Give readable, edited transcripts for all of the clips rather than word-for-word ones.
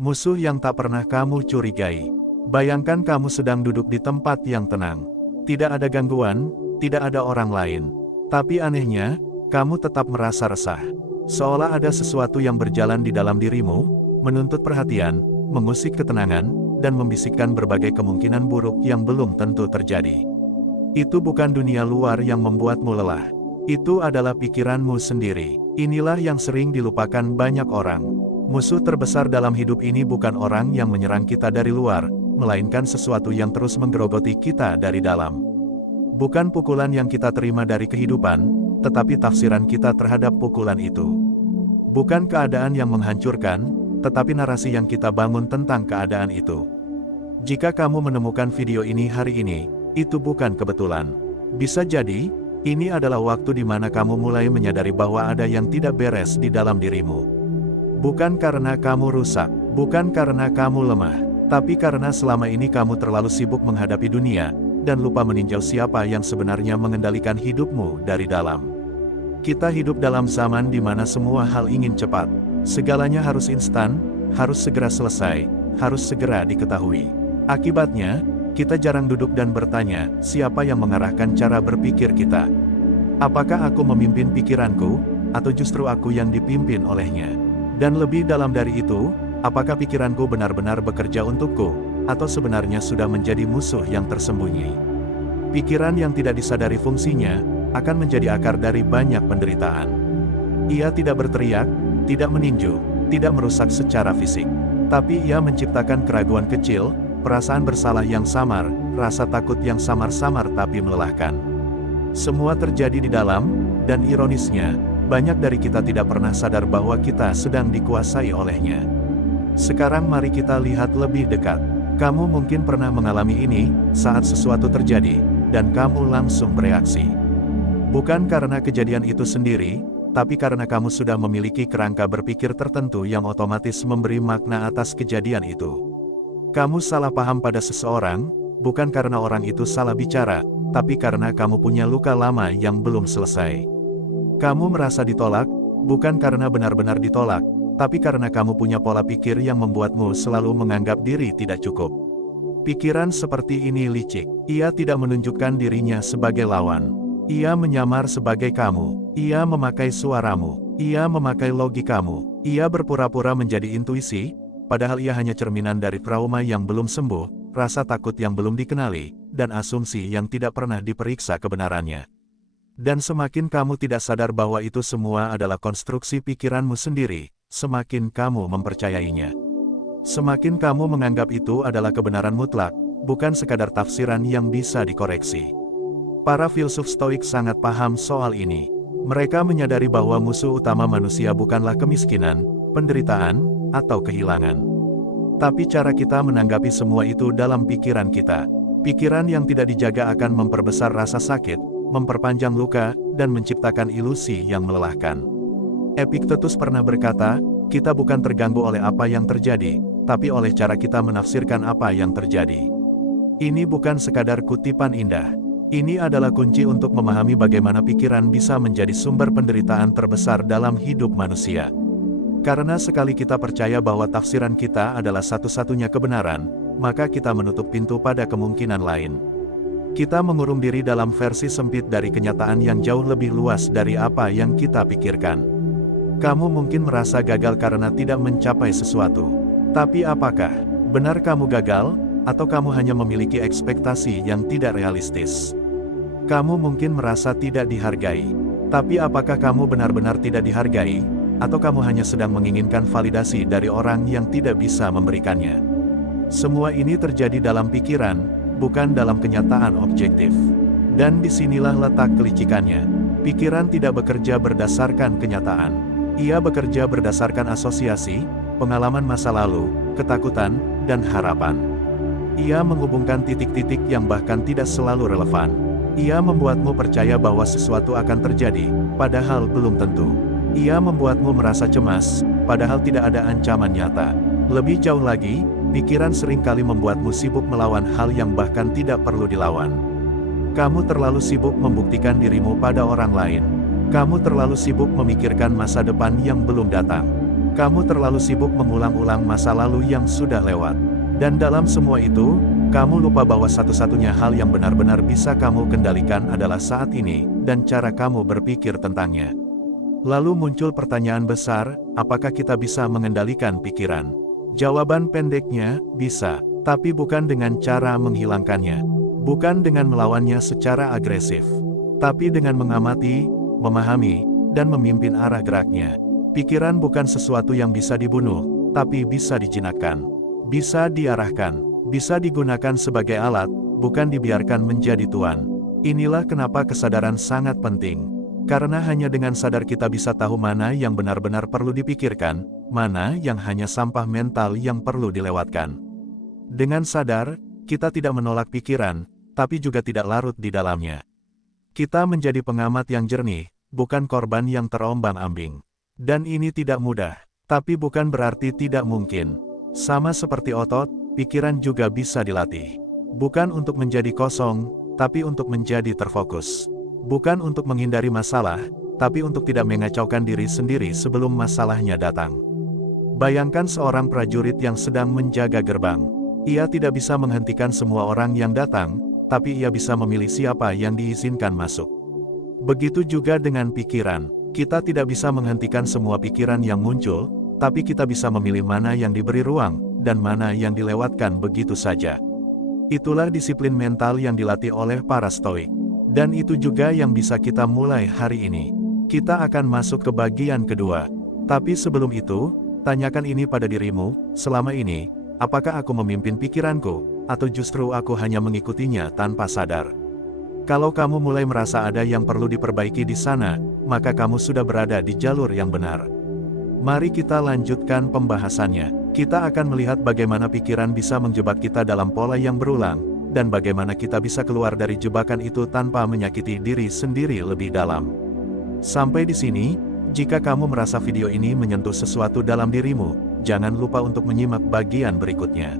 Musuh yang tak pernah kamu curigai. Bayangkan kamu sedang duduk di tempat yang tenang. Tidak ada gangguan, tidak ada orang lain. Tapi anehnya, kamu tetap merasa resah. Seolah ada sesuatu yang berjalan di dalam dirimu, menuntut perhatian, mengusik ketenangan, dan membisikkan berbagai kemungkinan buruk yang belum tentu terjadi. Itu bukan dunia luar yang membuatmu lelah. Itu adalah pikiranmu sendiri. Inilah yang sering dilupakan banyak orang. Musuh terbesar dalam hidup ini bukan orang yang menyerang kita dari luar, melainkan sesuatu yang terus menggerogoti kita dari dalam. Bukan pukulan yang kita terima dari kehidupan, tetapi tafsiran kita terhadap pukulan itu. Bukan keadaan yang menghancurkan, tetapi narasi yang kita bangun tentang keadaan itu. Jika kamu menemukan video ini hari ini, itu bukan kebetulan. Bisa jadi, ini adalah waktu di mana kamu mulai menyadari bahwa ada yang tidak beres di dalam dirimu. Bukan karena kamu rusak, bukan karena kamu lemah, tapi karena selama ini kamu terlalu sibuk menghadapi dunia, dan lupa meninjau siapa yang sebenarnya mengendalikan hidupmu dari dalam. Kita hidup dalam zaman di mana semua hal ingin cepat. Segalanya harus instan, harus segera selesai, harus segera diketahui. Akibatnya, kita jarang duduk dan bertanya, siapa yang mengarahkan cara berpikir kita? Apakah aku memimpin pikiranku, atau justru aku yang dipimpin olehnya? Dan lebih dalam dari itu, apakah pikiranku benar-benar bekerja untukku, atau sebenarnya sudah menjadi musuh yang tersembunyi? Pikiran yang tidak disadari fungsinya, akan menjadi akar dari banyak penderitaan. Ia tidak berteriak, tidak meninju, tidak merusak secara fisik. Tapi ia menciptakan keraguan kecil, perasaan bersalah yang samar, rasa takut yang samar-samar tapi melelahkan. Semua terjadi di dalam, dan ironisnya, banyak dari kita tidak pernah sadar bahwa kita sedang dikuasai olehnya. Sekarang mari kita lihat lebih dekat. Kamu mungkin pernah mengalami ini, saat sesuatu terjadi, dan kamu langsung bereaksi. Bukan karena kejadian itu sendiri, tapi karena kamu sudah memiliki kerangka berpikir tertentu yang otomatis memberi makna atas kejadian itu. Kamu salah paham pada seseorang, bukan karena orang itu salah bicara, tapi karena kamu punya luka lama yang belum selesai. Kamu merasa ditolak, bukan karena benar-benar ditolak, tapi karena kamu punya pola pikir yang membuatmu selalu menganggap diri tidak cukup. Pikiran seperti ini licik. Ia tidak menunjukkan dirinya sebagai lawan. Ia menyamar sebagai kamu. Ia memakai suaramu. Ia memakai logikamu. Ia berpura-pura menjadi intuisi, padahal ia hanya cerminan dari trauma yang belum sembuh, rasa takut yang belum dikenali, dan asumsi yang tidak pernah diperiksa kebenarannya. Dan semakin kamu tidak sadar bahwa itu semua adalah konstruksi pikiranmu sendiri, semakin kamu mempercayainya. Semakin kamu menganggap itu adalah kebenaran mutlak, bukan sekadar tafsiran yang bisa dikoreksi. Para filsuf Stoik sangat paham soal ini. Mereka menyadari bahwa musuh utama manusia bukanlah kemiskinan, penderitaan, atau kehilangan. Tapi cara kita menanggapi semua itu dalam pikiran kita. Pikiran yang tidak dijaga akan memperbesar rasa sakit, memperpanjang luka, dan menciptakan ilusi yang melelahkan. Epictetus pernah berkata, kita bukan terganggu oleh apa yang terjadi, tapi oleh cara kita menafsirkan apa yang terjadi. Ini bukan sekadar kutipan indah. Ini adalah kunci untuk memahami bagaimana pikiran bisa menjadi sumber penderitaan terbesar dalam hidup manusia. Karena sekali kita percaya bahwa tafsiran kita adalah satu-satunya kebenaran, maka kita menutup pintu pada kemungkinan lain. Kita mengurung diri dalam versi sempit dari kenyataan yang jauh lebih luas dari apa yang kita pikirkan. Kamu mungkin merasa gagal karena tidak mencapai sesuatu. Tapi apakah benar kamu gagal, atau kamu hanya memiliki ekspektasi yang tidak realistis? Kamu mungkin merasa tidak dihargai. Tapi apakah kamu benar-benar tidak dihargai, atau kamu hanya sedang menginginkan validasi dari orang yang tidak bisa memberikannya? Semua ini terjadi dalam pikiran, bukan dalam kenyataan objektif. Dan disinilah letak kelicikannya. Pikiran tidak bekerja berdasarkan kenyataan. Ia bekerja berdasarkan asosiasi, pengalaman masa lalu, ketakutan, dan harapan. Ia menghubungkan titik-titik yang bahkan tidak selalu relevan. Ia membuatmu percaya bahwa sesuatu akan terjadi, padahal belum tentu. Ia membuatmu merasa cemas, padahal tidak ada ancaman nyata. Lebih jauh lagi, pikiran seringkali membuatmu sibuk melawan hal yang bahkan tidak perlu dilawan. Kamu terlalu sibuk membuktikan dirimu pada orang lain. Kamu terlalu sibuk memikirkan masa depan yang belum datang. Kamu terlalu sibuk mengulang-ulang masa lalu yang sudah lewat. Dan dalam semua itu, kamu lupa bahwa satu-satunya hal yang benar-benar bisa kamu kendalikan adalah saat ini, dan cara kamu berpikir tentangnya. Lalu muncul pertanyaan besar, apakah kita bisa mengendalikan pikiran? Jawaban pendeknya, bisa, tapi bukan dengan cara menghilangkannya. Bukan dengan melawannya secara agresif. Tapi dengan mengamati, memahami, dan memimpin arah geraknya. Pikiran bukan sesuatu yang bisa dibunuh, tapi bisa dijinakkan. Bisa diarahkan, bisa digunakan sebagai alat, bukan dibiarkan menjadi tuan. Inilah kenapa kesadaran sangat penting. Karena hanya dengan sadar kita bisa tahu mana yang benar-benar perlu dipikirkan, mana yang hanya sampah mental yang perlu dilewatkan. Dengan sadar, kita tidak menolak pikiran, tapi juga tidak larut di dalamnya. Kita menjadi pengamat yang jernih, bukan korban yang terombang-ambing. Dan ini tidak mudah, tapi bukan berarti tidak mungkin. Sama seperti otot, pikiran juga bisa dilatih. Bukan untuk menjadi kosong, tapi untuk menjadi terfokus. Bukan untuk menghindari masalah, tapi untuk tidak mengacaukan diri sendiri sebelum masalahnya datang. Bayangkan seorang prajurit yang sedang menjaga gerbang. Ia tidak bisa menghentikan semua orang yang datang, tapi ia bisa memilih siapa yang diizinkan masuk. Begitu juga dengan pikiran. Kita tidak bisa menghentikan semua pikiran yang muncul, tapi kita bisa memilih mana yang diberi ruang, dan mana yang dilewatkan begitu saja. Itulah disiplin mental yang dilatih oleh para stoik. Dan itu juga yang bisa kita mulai hari ini. Kita akan masuk ke bagian kedua. Tapi sebelum itu, tanyakan ini pada dirimu, selama ini, apakah aku memimpin pikiranku, atau justru aku hanya mengikutinya tanpa sadar? Kalau kamu mulai merasa ada yang perlu diperbaiki di sana, maka kamu sudah berada di jalur yang benar. Mari kita lanjutkan pembahasannya. Kita akan melihat bagaimana pikiran bisa menjebak kita dalam pola yang berulang, dan bagaimana kita bisa keluar dari jebakan itu tanpa menyakiti diri sendiri lebih dalam. Sampai di sini, jika kamu merasa video ini menyentuh sesuatu dalam dirimu, jangan lupa untuk menyimak bagian berikutnya.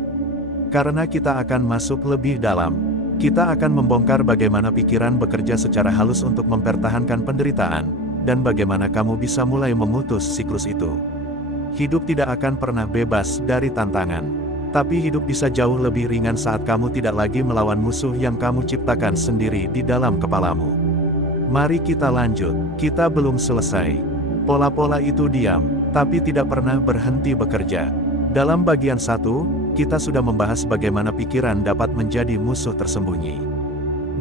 Karena kita akan masuk lebih dalam. Kita akan membongkar bagaimana pikiran bekerja secara halus untuk mempertahankan penderitaan, dan bagaimana kamu bisa mulai memutus siklus itu. Hidup tidak akan pernah bebas dari tantangan. Tapi hidup bisa jauh lebih ringan saat kamu tidak lagi melawan musuh yang kamu ciptakan sendiri di dalam kepalamu. Mari kita lanjut, kita belum selesai. Pola-pola itu diam, tapi tidak pernah berhenti bekerja. Dalam bagian 1, kita sudah membahas bagaimana pikiran dapat menjadi musuh tersembunyi.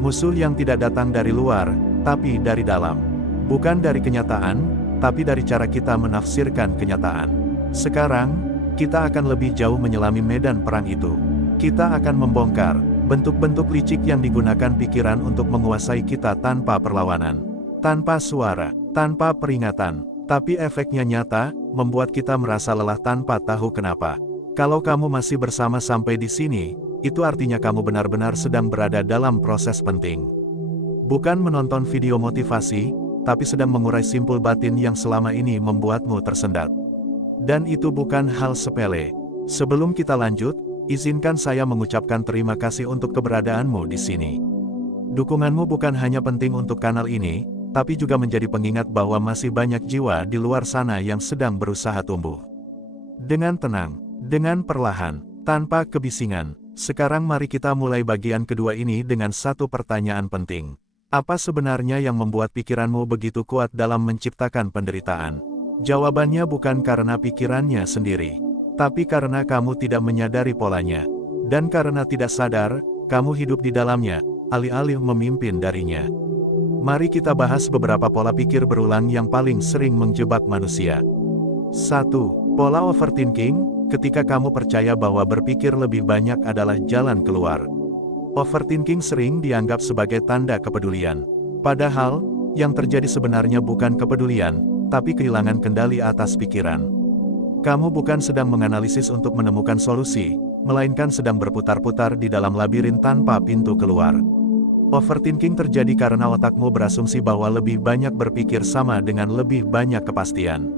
Musuh yang tidak datang dari luar, tapi dari dalam. Bukan dari kenyataan, tapi dari cara kita menafsirkan kenyataan. Sekarang, kita akan lebih jauh menyelami medan perang itu. Kita akan membongkar bentuk-bentuk licik yang digunakan pikiran untuk menguasai kita tanpa perlawanan, tanpa suara, tanpa peringatan, tapi efeknya nyata, membuat kita merasa lelah tanpa tahu kenapa. Kalau kamu masih bersama sampai di sini, itu artinya kamu benar-benar sedang berada dalam proses penting. Bukan menonton video motivasi, tapi sedang mengurai simpul batin yang selama ini membuatmu tersendat. Dan itu bukan hal sepele. Sebelum kita lanjut, izinkan saya mengucapkan terima kasih untuk keberadaanmu di sini. Dukunganmu bukan hanya penting untuk kanal ini, tapi juga menjadi pengingat bahwa masih banyak jiwa di luar sana yang sedang berusaha tumbuh. Dengan tenang, dengan perlahan, tanpa kebisingan, sekarang mari kita mulai bagian kedua ini dengan satu pertanyaan penting. Apa sebenarnya yang membuat pikiranmu begitu kuat dalam menciptakan penderitaan? Jawabannya bukan karena pikirannya sendiri, tapi karena kamu tidak menyadari polanya. Dan karena tidak sadar, kamu hidup di dalamnya, alih-alih memimpin darinya. Mari kita bahas beberapa pola pikir berulang yang paling sering menjebak manusia. 1. Pola overthinking, ketika kamu percaya bahwa berpikir lebih banyak adalah jalan keluar. Overthinking sering dianggap sebagai tanda kepedulian. Padahal, yang terjadi sebenarnya bukan kepedulian, tapi kehilangan kendali atas pikiran. Kamu bukan sedang menganalisis untuk menemukan solusi, melainkan sedang berputar-putar di dalam labirin tanpa pintu keluar. Overthinking terjadi karena otakmu berasumsi bahwa lebih banyak berpikir sama dengan lebih banyak kepastian.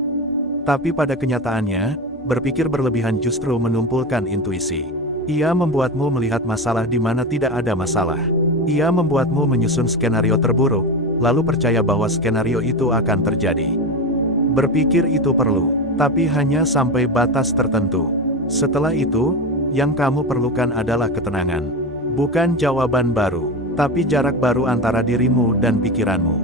Tapi pada kenyataannya, berpikir berlebihan justru menumpulkan intuisi. Ia membuatmu melihat masalah di mana tidak ada masalah. Ia membuatmu menyusun skenario terburuk, lalu percaya bahwa skenario itu akan terjadi. Berpikir itu perlu, Tapi hanya sampai batas tertentu. Setelah itu, yang kamu perlukan adalah ketenangan. Bukan jawaban baru, tapi jarak baru antara dirimu dan pikiranmu.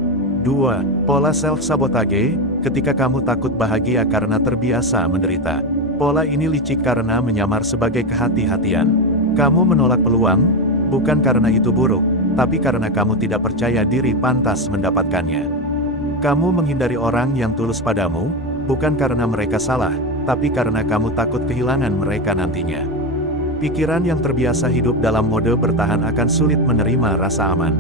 2. Pola self-sabotage, ketika kamu takut bahagia karena terbiasa menderita. Pola ini licik karena menyamar sebagai kehati-hatian. Kamu menolak peluang, bukan karena itu buruk, tapi karena kamu tidak percaya diri pantas mendapatkannya. Kamu menghindari orang yang tulus padamu, bukan karena mereka salah, tapi karena kamu takut kehilangan mereka nantinya. Pikiran yang terbiasa hidup dalam mode bertahan akan sulit menerima rasa aman.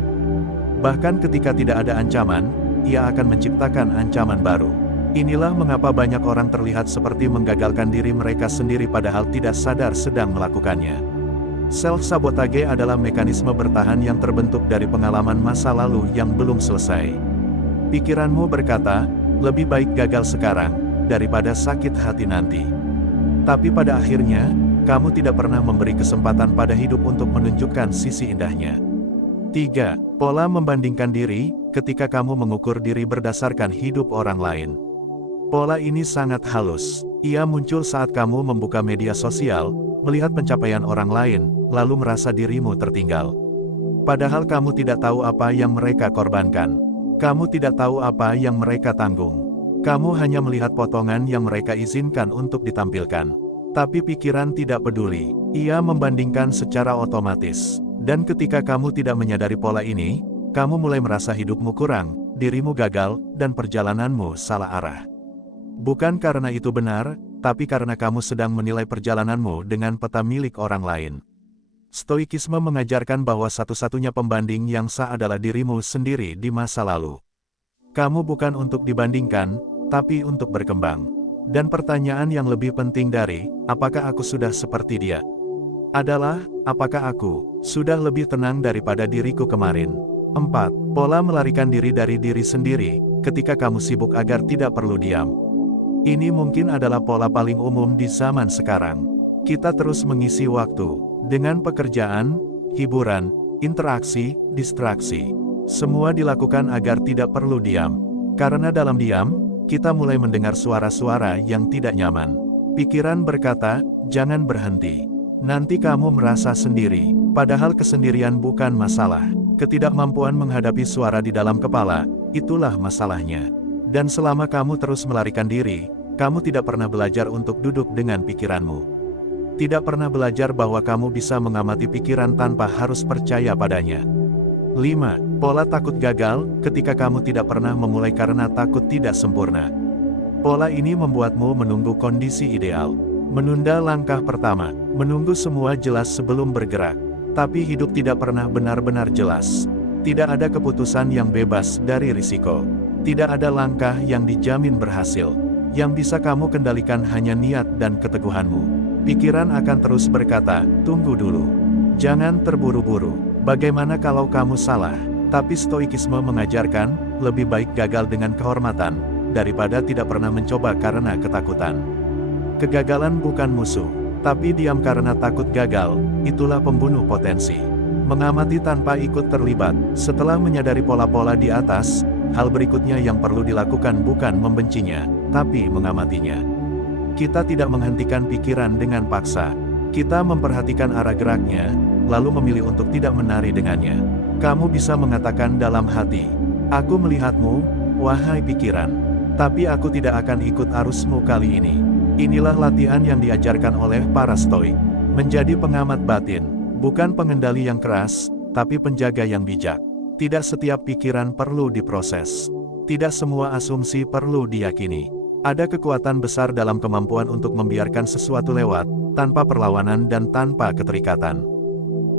Bahkan ketika tidak ada ancaman, ia akan menciptakan ancaman baru. Inilah mengapa banyak orang terlihat seperti menggagalkan diri mereka sendiri padahal tidak sadar sedang melakukannya. Self-sabotage adalah mekanisme bertahan yang terbentuk dari pengalaman masa lalu yang belum selesai. Pikiranmu berkata, lebih baik gagal sekarang, daripada sakit hati nanti. Tapi pada akhirnya, kamu tidak pernah memberi kesempatan pada hidup untuk menunjukkan sisi indahnya. 3. Pola membandingkan diri, ketika kamu mengukur diri berdasarkan hidup orang lain. Pola ini sangat halus. Ia muncul saat kamu membuka media sosial, melihat pencapaian orang lain, lalu merasa dirimu tertinggal. Padahal kamu tidak tahu apa yang mereka korbankan. Kamu tidak tahu apa yang mereka tanggung. Kamu hanya melihat potongan yang mereka izinkan untuk ditampilkan. Tapi pikiran tidak peduli. Ia membandingkan secara otomatis. Dan ketika kamu tidak menyadari pola ini, kamu mulai merasa hidupmu kurang, dirimu gagal, dan perjalananmu salah arah. Bukan karena itu benar, tapi karena kamu sedang menilai perjalananmu dengan peta milik orang lain. Stoikisme mengajarkan bahwa satu-satunya pembanding yang sah adalah dirimu sendiri di masa lalu. Kamu bukan untuk dibandingkan, tapi untuk berkembang. Dan pertanyaan yang lebih penting dari, apakah aku sudah seperti dia? Adalah, apakah aku sudah lebih tenang daripada diriku kemarin? 4. Pola melarikan diri dari diri sendiri, ketika kamu sibuk agar tidak perlu diam. Ini mungkin adalah pola paling umum di zaman sekarang. Kita terus mengisi waktu dengan pekerjaan, hiburan, interaksi, distraksi. Semua dilakukan agar tidak perlu diam. Karena dalam diam, kita mulai mendengar suara-suara yang tidak nyaman. Pikiran berkata, jangan berhenti. Nanti kamu merasa sendiri, padahal kesendirian bukan masalah. Ketidakmampuan menghadapi suara di dalam kepala, itulah masalahnya. Dan selama kamu terus melarikan diri, kamu tidak pernah belajar untuk duduk dengan pikiranmu. Tidak pernah belajar bahwa kamu bisa mengamati pikiran tanpa harus percaya padanya. 5. Pola takut gagal, ketika kamu tidak pernah memulai karena takut tidak sempurna. Pola ini membuatmu menunggu kondisi ideal. Menunda langkah pertama, menunggu semua jelas sebelum bergerak. Tapi hidup tidak pernah benar-benar jelas. Tidak ada keputusan yang bebas dari risiko. Tidak ada langkah yang dijamin berhasil. Yang bisa kamu kendalikan hanya niat dan keteguhanmu. Pikiran akan terus berkata, tunggu dulu. Jangan terburu-buru. Bagaimana kalau kamu salah? Tapi stoikisme mengajarkan, lebih baik gagal dengan kehormatan, daripada tidak pernah mencoba karena ketakutan. Kegagalan bukan musuh, tapi diam karena takut gagal, itulah pembunuh potensi. Mengamati tanpa ikut terlibat, setelah menyadari pola-pola di atas, hal berikutnya yang perlu dilakukan bukan membencinya, tapi mengamatinya. Kita tidak menghentikan pikiran dengan paksa. Kita memperhatikan arah geraknya, lalu memilih untuk tidak menari dengannya. Kamu bisa mengatakan dalam hati, aku melihatmu, wahai pikiran. Tapi aku tidak akan ikut arusmu kali ini. Inilah latihan yang diajarkan oleh para stoik. Menjadi pengamat batin, bukan pengendali yang keras, tapi penjaga yang bijak. Tidak setiap pikiran perlu diproses. Tidak semua asumsi perlu diyakini. Ada kekuatan besar dalam kemampuan untuk membiarkan sesuatu lewat, tanpa perlawanan dan tanpa keterikatan.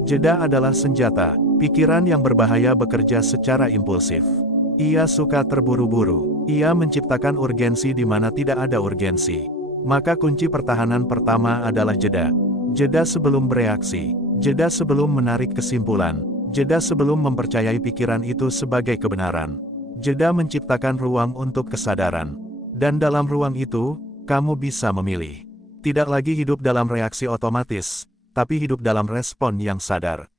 Jeda adalah senjata. Pikiran yang berbahaya bekerja secara impulsif. Ia suka terburu-buru. Ia menciptakan urgensi di mana tidak ada urgensi. Maka kunci pertahanan pertama adalah jeda. Jeda sebelum bereaksi. Jeda sebelum menarik kesimpulan. Jeda sebelum mempercayai pikiran itu sebagai kebenaran. Jeda menciptakan ruang untuk kesadaran. Dan dalam ruang itu, kamu bisa memilih. Tidak lagi hidup dalam reaksi otomatis, tapi hidup dalam respon yang sadar.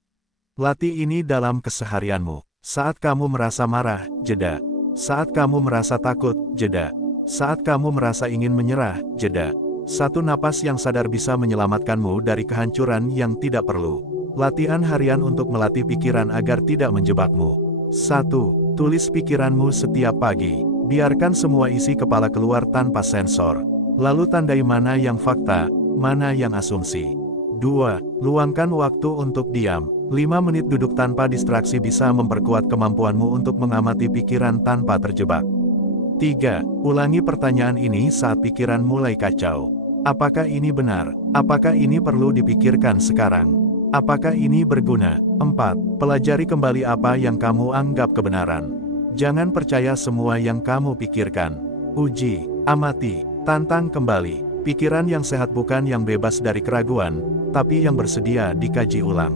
Latih ini dalam keseharianmu. Saat kamu merasa marah, jeda. Saat kamu merasa takut, jeda. Saat kamu merasa ingin menyerah, jeda. Satu napas yang sadar bisa menyelamatkanmu dari kehancuran yang tidak perlu. Latihan harian untuk melatih pikiran agar tidak menjebakmu. 1. Tulis pikiranmu setiap pagi. Biarkan semua isi kepala keluar tanpa sensor. Lalu tandai mana yang fakta, mana yang asumsi. 2. Luangkan waktu untuk diam. 5 menit duduk tanpa distraksi bisa memperkuat kemampuanmu untuk mengamati pikiran tanpa terjebak. 3. Ulangi pertanyaan ini saat pikiran mulai kacau. Apakah ini benar? Apakah ini perlu dipikirkan sekarang? Apakah ini berguna? 4. Pelajari kembali apa yang kamu anggap kebenaran. Jangan percaya semua yang kamu pikirkan. Uji, amati, tantang kembali. Pikiran yang sehat bukan yang bebas dari keraguan, tapi yang bersedia dikaji ulang.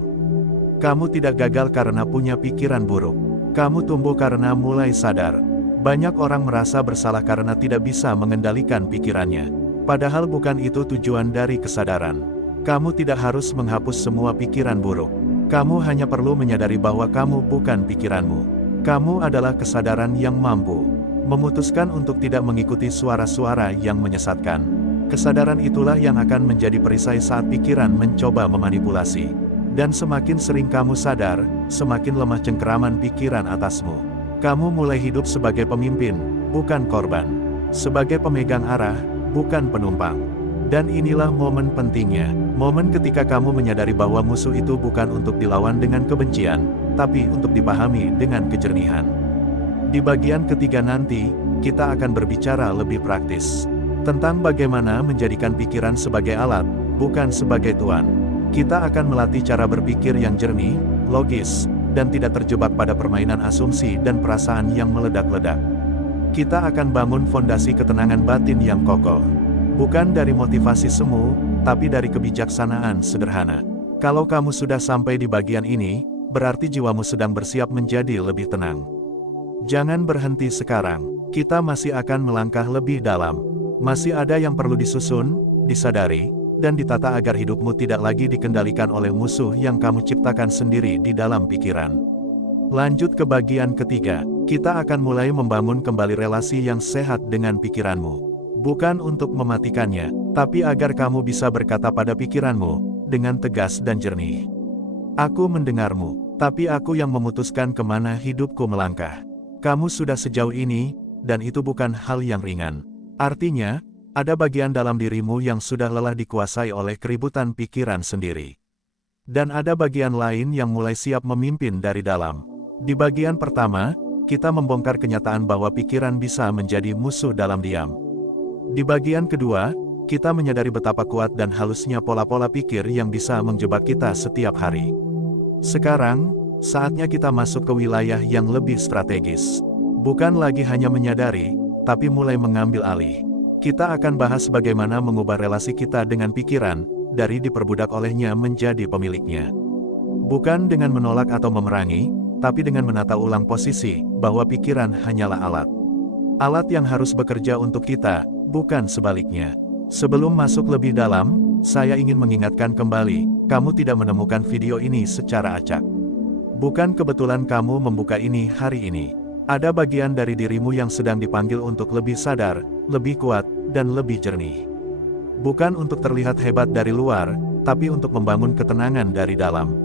Kamu tidak gagal karena punya pikiran buruk. Kamu tumbuh karena mulai sadar. Banyak orang merasa bersalah karena tidak bisa mengendalikan pikirannya. Padahal bukan itu tujuan dari kesadaran. Kamu tidak harus menghapus semua pikiran buruk. Kamu hanya perlu menyadari bahwa kamu bukan pikiranmu. Kamu adalah kesadaran yang mampu memutuskan untuk tidak mengikuti suara-suara yang menyesatkan. Kesadaran itulah yang akan menjadi perisai saat pikiran mencoba memanipulasi. Dan semakin sering kamu sadar, semakin lemah cengkeraman pikiran atasmu. Kamu mulai hidup sebagai pemimpin, bukan korban. Sebagai pemegang arah, bukan penumpang. Dan inilah momen pentingnya, momen ketika kamu menyadari bahwa musuh itu bukan untuk dilawan dengan kebencian, tapi untuk dipahami dengan kejernihan. Di bagian ketiga nanti, kita akan berbicara lebih praktis tentang bagaimana menjadikan pikiran sebagai alat, bukan sebagai tuan. Kita akan melatih cara berpikir yang jernih, logis, dan tidak terjebak pada permainan asumsi dan perasaan yang meledak-ledak. Kita akan bangun fondasi ketenangan batin yang kokoh. Bukan dari motivasi semu, tapi dari kebijaksanaan sederhana. Kalau kamu sudah sampai di bagian ini, berarti jiwamu sedang bersiap menjadi lebih tenang. Jangan berhenti sekarang, kita masih akan melangkah lebih dalam. Masih ada yang perlu disusun, disadari, dan ditata agar hidupmu tidak lagi dikendalikan oleh musuh yang kamu ciptakan sendiri di dalam pikiran. Lanjut ke bagian ketiga, kita akan mulai membangun kembali relasi yang sehat dengan pikiranmu. Bukan untuk mematikannya, tapi agar kamu bisa berkata pada pikiranmu, dengan tegas dan jernih. Aku mendengarmu, tapi aku yang memutuskan kemana hidupku melangkah. Kamu sudah sejauh ini, dan itu bukan hal yang ringan. Artinya, ada bagian dalam dirimu yang sudah lelah dikuasai oleh keributan pikiran sendiri. Dan ada bagian lain yang mulai siap memimpin dari dalam. Di bagian pertama, kita membongkar kenyataan bahwa pikiran bisa menjadi musuh dalam diam. Di bagian kedua, kita menyadari betapa kuat dan halusnya pola-pola pikir yang bisa menjebak kita setiap hari. Sekarang, saatnya kita masuk ke wilayah yang lebih strategis. Bukan lagi hanya menyadari, tapi mulai mengambil alih. Kita akan bahas bagaimana mengubah relasi kita dengan pikiran, dari diperbudak olehnya menjadi pemiliknya. Bukan dengan menolak atau memerangi, tapi dengan menata ulang posisi, bahwa pikiran hanyalah alat. Alat yang harus bekerja untuk kita, bukan sebaliknya. Sebelum masuk lebih dalam, saya ingin mengingatkan kembali, kamu tidak menemukan video ini secara acak. Bukan kebetulan kamu membuka ini hari ini. Ada bagian dari dirimu yang sedang dipanggil untuk lebih sadar, lebih kuat, dan lebih jernih. Bukan untuk terlihat hebat dari luar, tapi untuk membangun ketenangan dari dalam.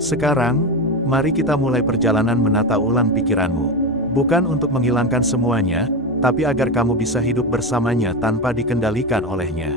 Sekarang, mari kita mulai perjalanan menata ulang pikiranmu. Bukan untuk menghilangkan semuanya, tapi agar kamu bisa hidup bersamanya tanpa dikendalikan olehnya.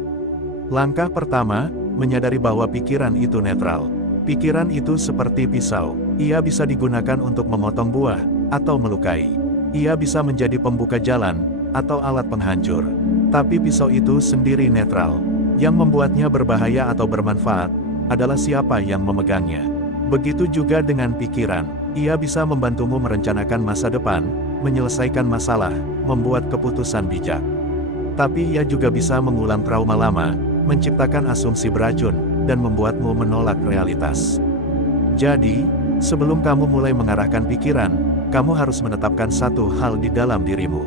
Langkah pertama, menyadari bahwa pikiran itu netral. Pikiran itu seperti pisau, ia bisa digunakan untuk memotong buah, atau melukai. Ia bisa menjadi pembuka jalan, atau alat penghancur. Tapi pisau itu sendiri netral. Yang membuatnya berbahaya atau bermanfaat, adalah siapa yang memegangnya. Begitu juga dengan pikiran. Ia bisa membantumu merencanakan masa depan, menyelesaikan masalah, membuat keputusan bijak. Tapi ia juga bisa mengulang trauma lama, menciptakan asumsi beracun, dan membuatmu menolak realitas. Jadi, sebelum kamu mulai mengarahkan pikiran, kamu harus menetapkan satu hal di dalam dirimu.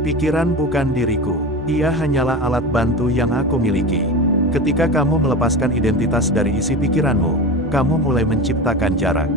Pikiran bukan diriku, ia hanyalah alat bantu yang aku miliki. Ketika kamu melepaskan identitas dari isi pikiranmu, kamu mulai menciptakan jarak.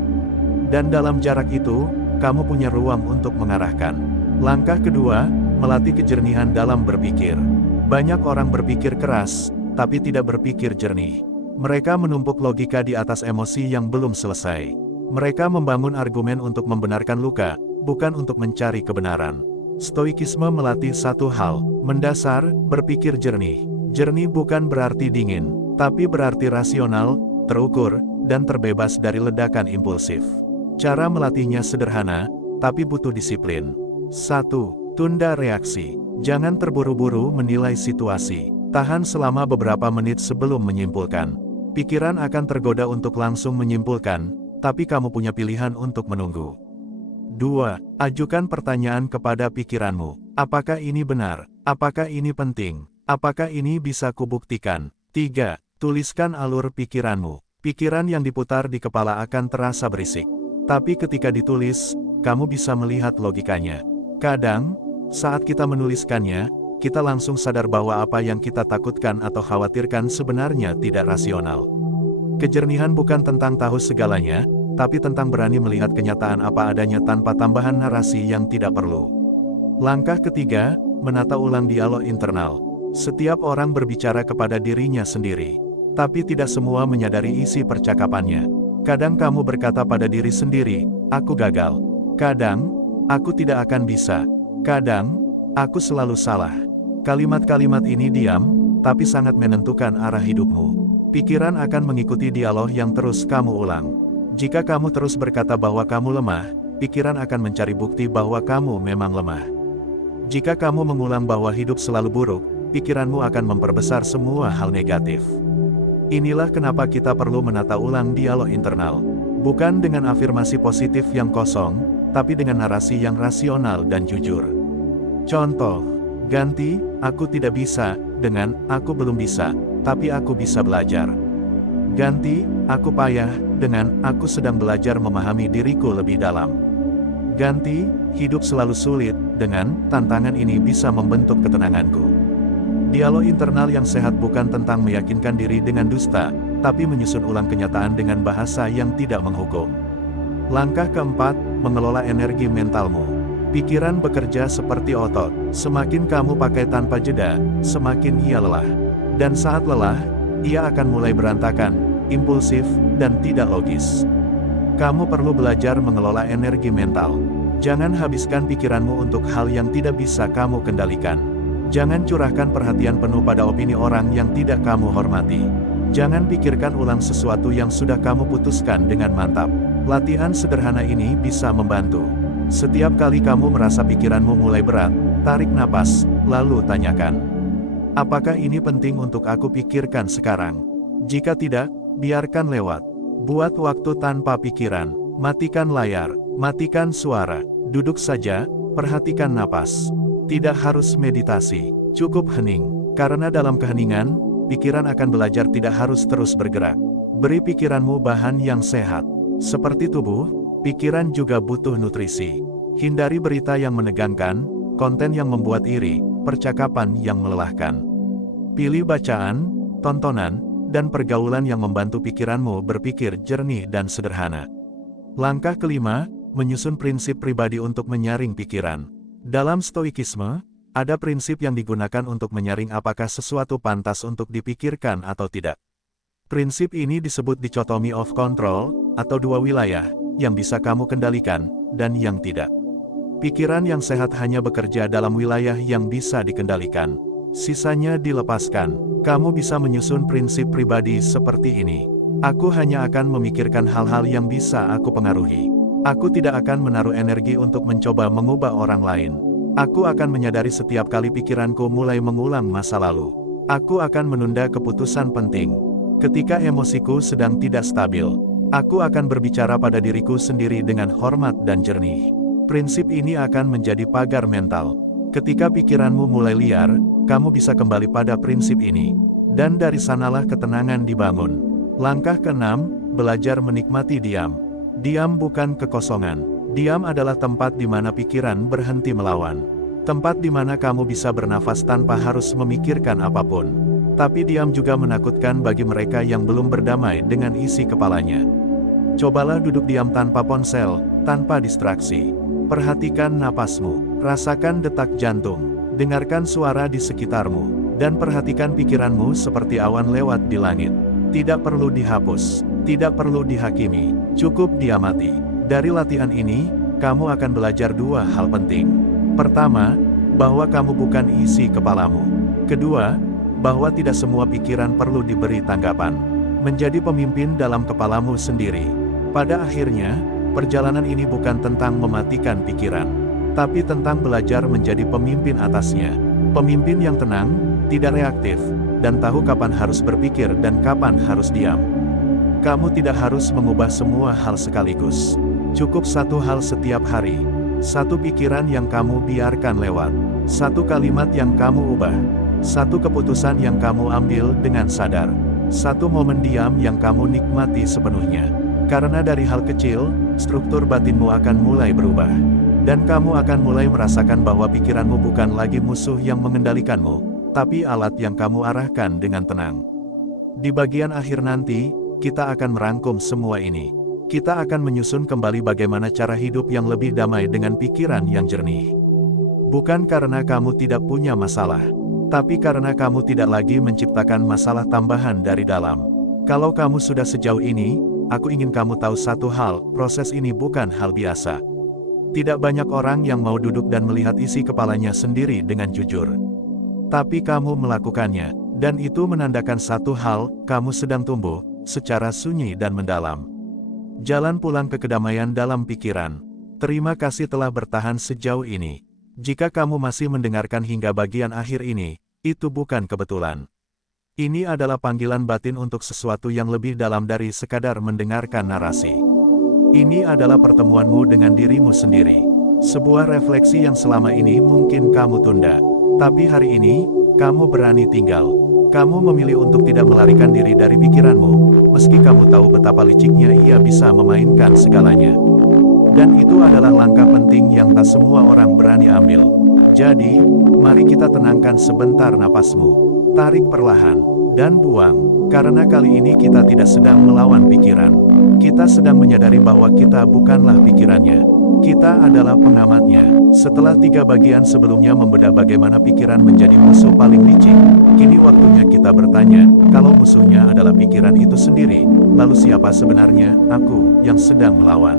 Dan dalam jarak itu, kamu punya ruang untuk mengarahkan. Langkah kedua, melatih kejernihan dalam berpikir. Banyak orang berpikir keras, tapi tidak berpikir jernih. Mereka menumpuk logika di atas emosi yang belum selesai. Mereka membangun argumen untuk membenarkan luka, bukan untuk mencari kebenaran. Stoikisme melatih satu hal, mendasar, berpikir jernih. Jernih bukan berarti dingin, tapi berarti rasional, terukur, dan terbebas dari ledakan impulsif. Cara melatihnya sederhana, tapi butuh disiplin. 1. Tunda reaksi. Jangan terburu-buru menilai situasi. Tahan selama beberapa menit sebelum menyimpulkan. Pikiran akan tergoda untuk langsung menyimpulkan, tapi kamu punya pilihan untuk menunggu. 2. Ajukan pertanyaan kepada pikiranmu. Apakah ini benar? Apakah ini penting? Apakah ini bisa kubuktikan? 3. Tuliskan alur pikiranmu. Pikiran yang diputar di kepala akan terasa berisik. Tapi ketika ditulis, kamu bisa melihat logikanya. Kadang, saat kita menuliskannya, kita langsung sadar bahwa apa yang kita takutkan atau khawatirkan sebenarnya tidak rasional. Kejernihan bukan tentang tahu segalanya, tapi tentang berani melihat kenyataan apa adanya tanpa tambahan narasi yang tidak perlu. Langkah ketiga, menata ulang dialog internal. Setiap orang berbicara kepada dirinya sendiri, tapi tidak semua menyadari isi percakapannya. Kadang kamu berkata pada diri sendiri, aku gagal. Kadang, aku tidak akan bisa. Kadang, aku selalu salah. Kalimat-kalimat ini diam, tapi sangat menentukan arah hidupmu. Pikiran akan mengikuti dialog yang terus kamu ulang. Jika kamu terus berkata bahwa kamu lemah, pikiran akan mencari bukti bahwa kamu memang lemah. Jika kamu mengulang bahwa hidup selalu buruk, pikiranmu akan memperbesar semua hal negatif. Inilah kenapa kita perlu menata ulang dialog internal. Bukan dengan afirmasi positif yang kosong, tapi dengan narasi yang rasional dan jujur. Contoh, ganti, aku tidak bisa, dengan, aku belum bisa, tapi aku bisa belajar. Ganti, aku payah, dengan, aku sedang belajar memahami diriku lebih dalam. Ganti, hidup selalu sulit, dengan, tantangan ini bisa membentuk ketenanganku. Dialog internal yang sehat bukan tentang meyakinkan diri dengan dusta, tapi menyusun ulang kenyataan dengan bahasa yang tidak menghukum. Langkah keempat, mengelola energi mentalmu. Pikiran bekerja seperti otot, semakin kamu pakai tanpa jeda, semakin ia lelah. Dan saat lelah, ia akan mulai berantakan, impulsif, dan tidak logis. Kamu perlu belajar mengelola energi mental. Jangan habiskan pikiranmu untuk hal yang tidak bisa kamu kendalikan. Jangan curahkan perhatian penuh pada opini orang yang tidak kamu hormati. Jangan pikirkan ulang sesuatu yang sudah kamu putuskan dengan mantap. Latihan sederhana ini bisa membantu. Setiap kali kamu merasa pikiranmu mulai berat, tarik napas, lalu tanyakan, apakah ini penting untuk aku pikirkan sekarang? Jika tidak, biarkan lewat. Buat waktu tanpa pikiran, matikan layar, matikan suara, duduk saja, perhatikan napas. Tidak harus meditasi, cukup hening, karena dalam keheningan, pikiran akan belajar tidak harus terus bergerak. Beri pikiranmu bahan yang sehat. Seperti tubuh, pikiran juga butuh nutrisi. Hindari berita yang menegangkan, konten yang membuat iri, percakapan yang melelahkan. Pilih bacaan, tontonan, dan pergaulan yang membantu pikiranmu berpikir jernih dan sederhana. Langkah kelima, menyusun prinsip pribadi untuk menyaring pikiran. Dalam Stoikisme, ada prinsip yang digunakan untuk menyaring apakah sesuatu pantas untuk dipikirkan atau tidak. Prinsip ini disebut dichotomy of control, atau dua wilayah, yang bisa kamu kendalikan, dan yang tidak. Pikiran yang sehat hanya bekerja dalam wilayah yang bisa dikendalikan. Sisanya dilepaskan. Kamu bisa menyusun prinsip pribadi seperti ini. Aku hanya akan memikirkan hal-hal yang bisa aku pengaruhi. Aku tidak akan menaruh energi untuk mencoba mengubah orang lain. Aku akan menyadari setiap kali pikiranku mulai mengulang masa lalu. Aku akan menunda keputusan penting. Ketika emosiku sedang tidak stabil, aku akan berbicara pada diriku sendiri dengan hormat dan jernih. Prinsip ini akan menjadi pagar mental. Ketika pikiranmu mulai liar, kamu bisa kembali pada prinsip ini. Dan dari sanalah ketenangan dibangun. Langkah keenam, belajar menikmati diam. Diam bukan kekosongan. Diam adalah tempat di mana pikiran berhenti melawan. Tempat di mana kamu bisa bernafas tanpa harus memikirkan apapun. Tapi diam juga menakutkan bagi mereka yang belum berdamai dengan isi kepalanya. Cobalah duduk diam tanpa ponsel, tanpa distraksi. Perhatikan napasmu, rasakan detak jantung, dengarkan suara di sekitarmu, dan perhatikan pikiranmu seperti awan lewat di langit. Tidak perlu dihapus, tidak perlu dihakimi, cukup diamati. Dari latihan ini, kamu akan belajar dua hal penting. Pertama, bahwa kamu bukan isi kepalamu. Kedua, bahwa tidak semua pikiran perlu diberi tanggapan. Menjadi pemimpin dalam kepalamu sendiri. Pada akhirnya, perjalanan ini bukan tentang mematikan pikiran, tapi tentang belajar menjadi pemimpin atasnya. Pemimpin yang tenang, tidak reaktif, dan tahu kapan harus berpikir dan kapan harus diam. Kamu tidak harus mengubah semua hal sekaligus. Cukup satu hal setiap hari. Satu pikiran yang kamu biarkan lewat. Satu kalimat yang kamu ubah. Satu keputusan yang kamu ambil dengan sadar. Satu momen diam yang kamu nikmati sepenuhnya. Karena dari hal kecil, struktur batinmu akan mulai berubah. Dan kamu akan mulai merasakan bahwa pikiranmu bukan lagi musuh yang mengendalikanmu, tapi alat yang kamu arahkan dengan tenang. Di bagian akhir nanti, kita akan merangkum semua ini. Kita akan menyusun kembali bagaimana cara hidup yang lebih damai dengan pikiran yang jernih. Bukan karena kamu tidak punya masalah, tapi karena kamu tidak lagi menciptakan masalah tambahan dari dalam. Kalau kamu sudah sejauh ini, aku ingin kamu tahu satu hal, proses ini bukan hal biasa. Tidak banyak orang yang mau duduk dan melihat isi kepalanya sendiri dengan jujur. Tapi kamu melakukannya, dan itu menandakan satu hal, kamu sedang tumbuh, secara sunyi dan mendalam. Jalan pulang ke kedamaian dalam pikiran. Terima kasih telah bertahan sejauh ini. Jika kamu masih mendengarkan hingga bagian akhir ini, itu bukan kebetulan. Ini adalah panggilan batin untuk sesuatu yang lebih dalam dari sekadar mendengarkan narasi. Ini adalah pertemuanmu dengan dirimu sendiri. Sebuah refleksi yang selama ini mungkin kamu tunda. Tapi hari ini, kamu berani tinggal. Kamu memilih untuk tidak melarikan diri dari pikiranmu, meski kamu tahu betapa liciknya ia bisa memainkan segalanya. Dan itu adalah langkah penting yang tak semua orang berani ambil. Jadi, mari kita tenangkan sebentar napasmu. Tarik perlahan, dan buang. Karena kali ini kita tidak sedang melawan pikiran. Kita sedang menyadari bahwa kita bukanlah pikirannya. Kita adalah pengamatnya. Setelah 3 bagian sebelumnya membedah bagaimana pikiran menjadi musuh paling licik, kini waktunya kita bertanya, kalau musuhnya adalah pikiran itu sendiri, lalu siapa sebenarnya aku yang sedang melawan?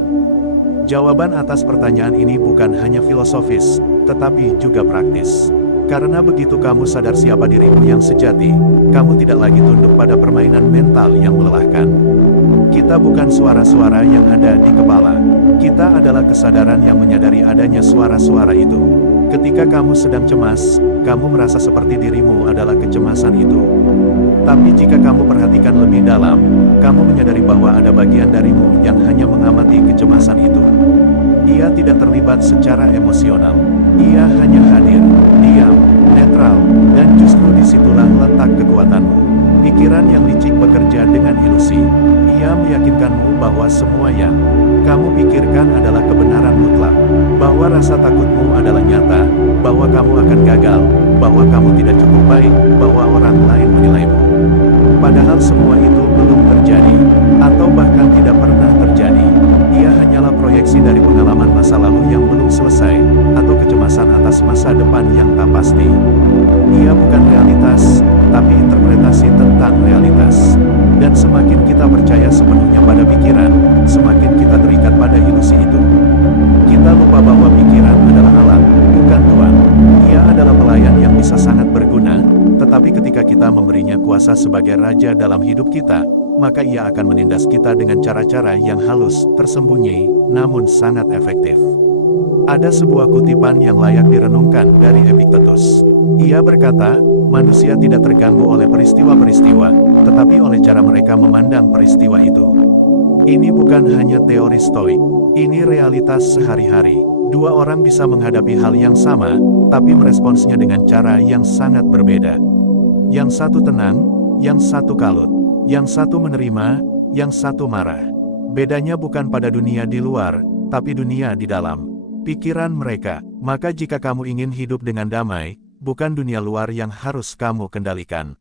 Jawaban atas pertanyaan ini bukan hanya filosofis, tetapi juga praktis. Karena begitu kamu sadar siapa dirimu yang sejati, kamu tidak lagi tunduk pada permainan mental yang melelahkan. Kita bukan suara-suara yang ada di kepala. Kita adalah kesadaran yang menyadari adanya suara-suara itu. Ketika kamu sedang cemas, kamu merasa seperti dirimu adalah kecemasan itu. Tapi jika kamu perhatikan lebih dalam, kamu menyadari bahwa ada bagian darimu yang hanya mengamati kecemasan itu. Ia tidak terlibat secara emosional. Ia hanya hadir, diam, netral, dan justru disitulah letak kekuatanmu. Pikiran yang licik bekerja dengan ilusi. Ia meyakinkanmu bahwa semua yang kamu pikirkan adalah kebenaran mutlak, bahwa rasa takutmu adalah nyata, bahwa kamu akan gagal, bahwa kamu tidak cukup baik, bahwa orang lain menilaimu. Padahal semua itu belum terjadi, atau bahkan tidak pernah terjadi. Ia hanyalah proyeksi dari pengalaman masa lalu yang belum selesai, atau kecemasan atas masa depan yang tak pasti. Ia bukan realitas, tapi interpretasi tentang realitas. Dan semakin kita percaya sepenuhnya pada pikiran, semakin kita terikat pada ilusi itu. Kita lupa bahwa pikiran adalah alat, bukan tuan. Ia adalah pelayan yang bisa sangat berguna, tetapi ketika kita memberinya kuasa sebagai raja dalam hidup kita, maka ia akan menindas kita dengan cara-cara yang halus, tersembunyi, namun sangat efektif. Ada sebuah kutipan yang layak direnungkan dari Epictetus. Ia berkata, manusia tidak terganggu oleh peristiwa-peristiwa, tetapi oleh cara mereka memandang peristiwa itu. Ini bukan hanya teori stoik, ini realitas sehari-hari. 2 orang bisa menghadapi hal yang sama, tapi meresponsnya dengan cara yang sangat berbeda. Yang satu tenang, yang satu kalut. Yang satu menerima, yang satu marah. Bedanya bukan pada dunia di luar, tapi dunia di dalam pikiran mereka. Maka jika kamu ingin hidup dengan damai, bukan dunia luar yang harus kamu kendalikan,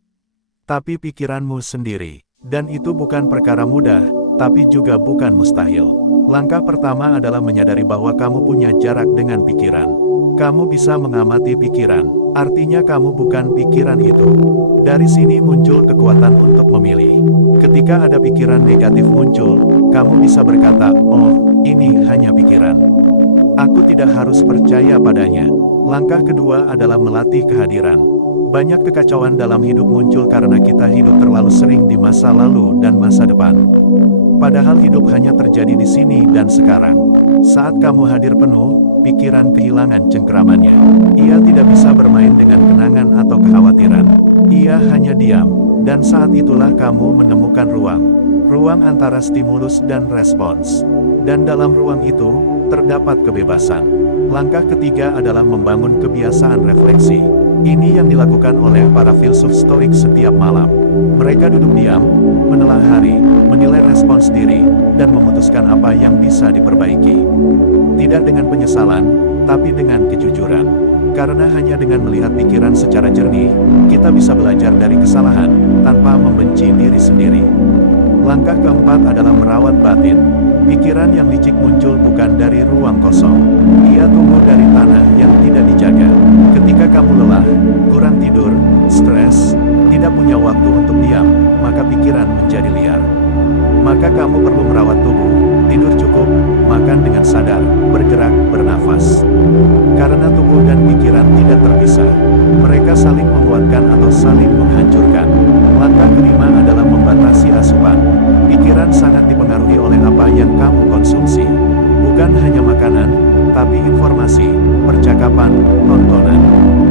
tapi pikiranmu sendiri. Dan itu bukan perkara mudah, tapi juga bukan mustahil. Langkah pertama adalah menyadari bahwa kamu punya jarak dengan pikiran. Kamu bisa mengamati pikiran, artinya kamu bukan pikiran itu. Dari sini muncul kekuatan untuk memilih. Ketika ada pikiran negatif muncul, kamu bisa berkata, "Oh, ini hanya pikiran. Aku tidak harus percaya padanya." Langkah kedua adalah melatih kehadiran. Banyak kekacauan dalam hidup muncul karena kita hidup terlalu sering di masa lalu dan masa depan. Padahal hidup hanya terjadi di sini dan sekarang. Saat kamu hadir penuh, pikiran kehilangan cengkeramannya. Ia tidak bisa bermain dengan kenangan atau kekhawatiran. Ia hanya diam, dan saat itulah kamu menemukan ruang antara stimulus dan respons. Dan dalam ruang itu, terdapat kebebasan. Langkah ketiga adalah membangun kebiasaan refleksi. Ini yang dilakukan oleh para filsuf Stoik setiap malam. Mereka duduk diam, menelah hari, menilai respons diri, dan memutuskan apa yang bisa diperbaiki. Tidak dengan penyesalan, tapi dengan kejujuran. Karena hanya dengan melihat pikiran secara jernih, kita bisa belajar dari kesalahan, tanpa membenci diri sendiri. Langkah keempat adalah merawat batin. Pikiran yang licik muncul bukan dari ruang kosong. Ia tumbuh dari tanah yang tidak dijaga. Ketika kamu lelah, kurang tidur, stres, tidak punya waktu untuk diam, maka pikiran menjadi liar. Maka kamu perlu merawat tubuh, tidur cukup, makan dengan sadar, bergerak, bernafas. Karena tubuh dan pikiran tidak terpisah. Mereka saling menguatkan atau saling menghancurkan. Langkah kelima adalah membatasi asupan. Pikiran sangat dipengaruhi oleh apa yang kamu konsumsi. Bukan hanya makanan, tapi informasi, percakapan, tontonan.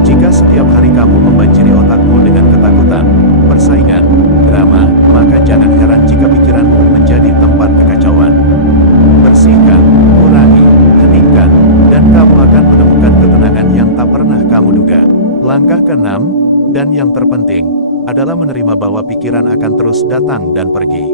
Jika setiap hari kamu membanjiri otakmu dengan ketakutan, persaingan, drama, maka jangan heran jika pikiranmu menjadi tempat kekacauan. Bersihkan, kurangi, heningkan, dan kamu akan menemukan ketenangan yang tak pernah kamu duga. Langkah keenam, dan yang terpenting, adalah menerima bahwa pikiran akan terus datang dan pergi.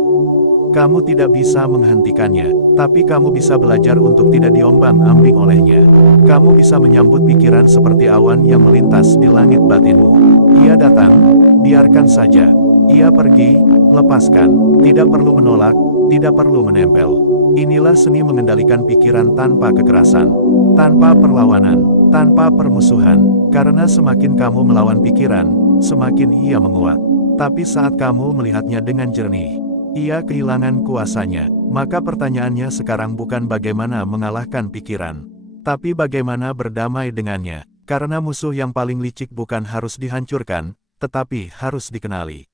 Kamu tidak bisa menghentikannya, tapi kamu bisa belajar untuk tidak diombang-ambing olehnya. Kamu bisa menyambut pikiran seperti awan yang melintas di langit batinmu. Ia datang, biarkan saja. Ia pergi, lepaskan. Tidak perlu menolak, tidak perlu menempel. Inilah seni mengendalikan pikiran tanpa kekerasan, tanpa perlawanan, tanpa permusuhan. Karena semakin kamu melawan pikiran, semakin ia menguat. Tapi saat kamu melihatnya dengan jernih, ia kehilangan kuasanya. Maka pertanyaannya sekarang bukan bagaimana mengalahkan pikiran, tapi bagaimana berdamai dengannya. Karena musuh yang paling licik bukan harus dihancurkan, tetapi harus dikenali.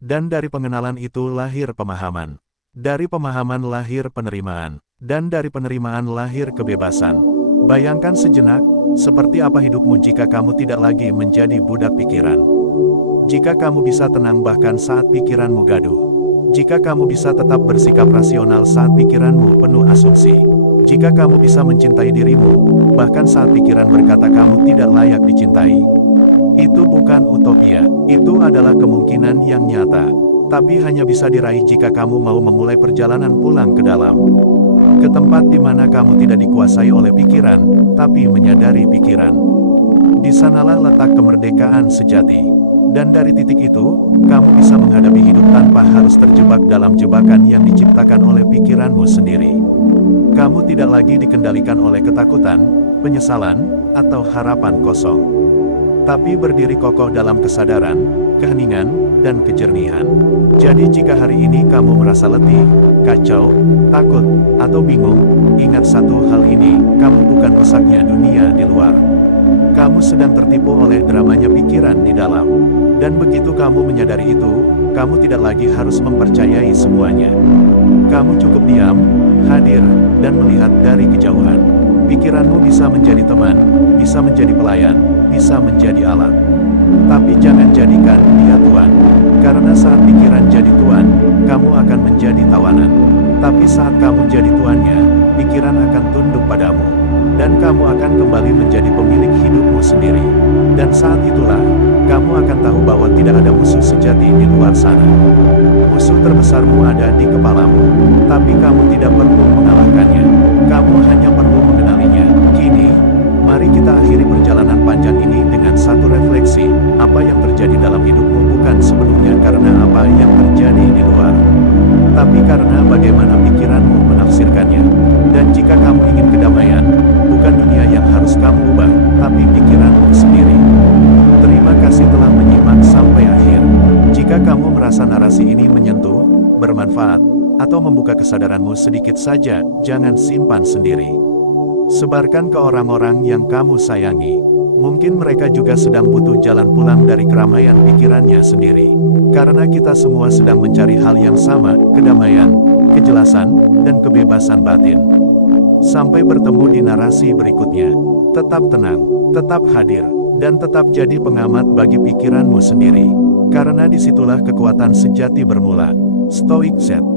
Dan dari pengenalan itu lahir pemahaman. Dari pemahaman lahir penerimaan. Dan dari penerimaan lahir kebebasan. Bayangkan sejenak, seperti apa hidupmu jika kamu tidak lagi menjadi budak pikiran. Jika kamu bisa tenang bahkan saat pikiranmu gaduh. Jika kamu bisa tetap bersikap rasional saat pikiranmu penuh asumsi. Jika kamu bisa mencintai dirimu, bahkan saat pikiran berkata kamu tidak layak dicintai. Itu bukan utopia, itu adalah kemungkinan yang nyata. Tapi hanya bisa diraih jika kamu mau memulai perjalanan pulang ke dalam. Ke tempat di mana kamu tidak dikuasai oleh pikiran, tapi menyadari pikiran. Di sanalah letak kemerdekaan sejati. Dan dari titik itu, kamu bisa menghadapi hidup tanpa harus terjebak dalam jebakan yang diciptakan oleh pikiranmu sendiri. Kamu tidak lagi dikendalikan oleh ketakutan, penyesalan, atau harapan kosong. Tapi berdiri kokoh dalam kesadaran, keheningan, dan kejernihan. Jadi jika hari ini kamu merasa letih, kacau, takut, atau bingung, ingat satu hal ini, kamu bukan rusaknya dunia di luar. Kamu sedang tertipu oleh dramanya pikiran di dalam. Dan begitu kamu menyadari itu, kamu tidak lagi harus mempercayai semuanya. Kamu cukup diam, hadir, dan melihat dari kejauhan. Pikiranmu bisa menjadi teman, bisa menjadi pelayan, bisa menjadi alat. Tapi jangan jadikan dia tuan. Karena saat pikiran jadi tuan, kamu akan menjadi tawanan. Tapi saat kamu jadi tuannya, pikiran akan tunduk padamu. Dan kamu akan kembali menjadi pemilik hidupmu sendiri. Dan saat itulah, kamu akan tahu bahwa tidak ada musuh sejati di luar sana. Musuh terbesarmu ada di kepalamu. Tapi kamu tidak perlu mengalahkannya. Kamu hanya perlu mengenalinya. Kini, mari kita akhiri perjalanan panjang ini dengan satu refleksi. Apa yang terjadi dalam hidupmu bukan sepenuhnya karena apa yang terjadi di luar. Tapi karena bagaimana pikiranmu menafsirkan menafsirkannya. Dan jika kamu ingin kedamaian, bukan dunia yang harus kamu ubah, tapi pikiranmu sendiri. Terima kasih telah menyimak sampai akhir. Jika kamu merasa narasi ini menyentuh, bermanfaat, atau membuka kesadaranmu sedikit saja, jangan simpan sendiri. Sebarkan ke orang-orang yang kamu sayangi. Mungkin mereka juga sedang butuh jalan pulang dari keramaian pikirannya sendiri. Karena kita semua sedang mencari hal yang sama, kedamaian, kejelasan, dan kebebasan batin. Sampai bertemu di narasi berikutnya. Tetap tenang, tetap hadir, dan tetap jadi pengamat bagi pikiranmu sendiri. Karena disitulah kekuatan sejati bermula. Stoic Zen.